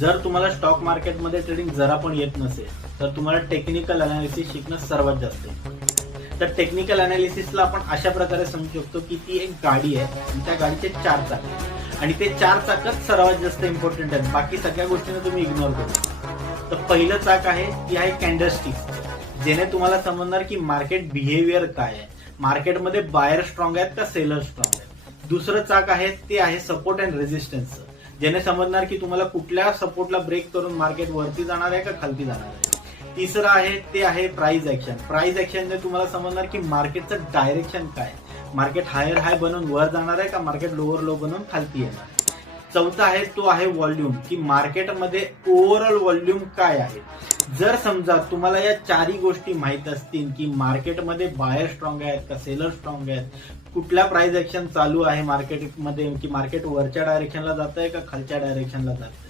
जर तुम्हाला स्टॉक मार्केटमध्ये ट्रेडिंग जरा पण येत नसेल तर तुम्हाला टेक्निकल अनालिसिस शिकणं सर्वात जास्त आहे. तर टेक्निकल अनालिसिसला आपण अशा प्रकारे समजू शकतो की ती एक गाडी आहे आणि त्या गाडीचे 4 चाक आहेत आणि ते 4 चाकच सर्वात जास्त इम्पॉर्टंट आहेत. बाकी सगळ्या गोष्टींना तुम्ही इग्नोर करू. तर पहिलं चाक आहे ती आहे कॅन्डलस्टिक, जेणे तुम्हाला समजणार की मार्केट बिहेवियर काय आहे, मार्केटमध्ये बायर स्ट्रॉंग आहेत का सेलर स्ट्रॉंग आहेत. दुसरं चाक आहे ते आहे सपोर्ट अँड रेझिस्टन्स, ज्याने समजणार की तुम्हाला कुठल्या सपोर्टला ब्रेक करून मार्केट वरती जाणार आहे का खालती जाणार आहे. तिसरं आहे ते आहे प्राइस ऍक्शन. प्राइस ऍक्शनने तुम्हाला समजणार की मार्केटचं डायरेक्शन काय, मार्केट हायर हाय बनवून वर जाणार आहे का मार्केट लोअर लो बनवून खालती येणार. चौथा आहे तो आहे व्हॉल्यूम, की मार्केटमध्ये ओव्हरऑल व्हॉल्यूम काय आहे. जर समजा तुम्हाला या चारही गोष्टी माहित असतील की मार्केटमध्ये बायर स्ट्रॉंग आहेत का सेलर स्ट्रॉंग आहेत, कुठल्या प्राइस ऍक्शन चालू आहे मार्केटमध्ये, की मार्केट वरच्या डायरेक्शनला जात आहे का खालच्या डायरेक्शनला जात आहे,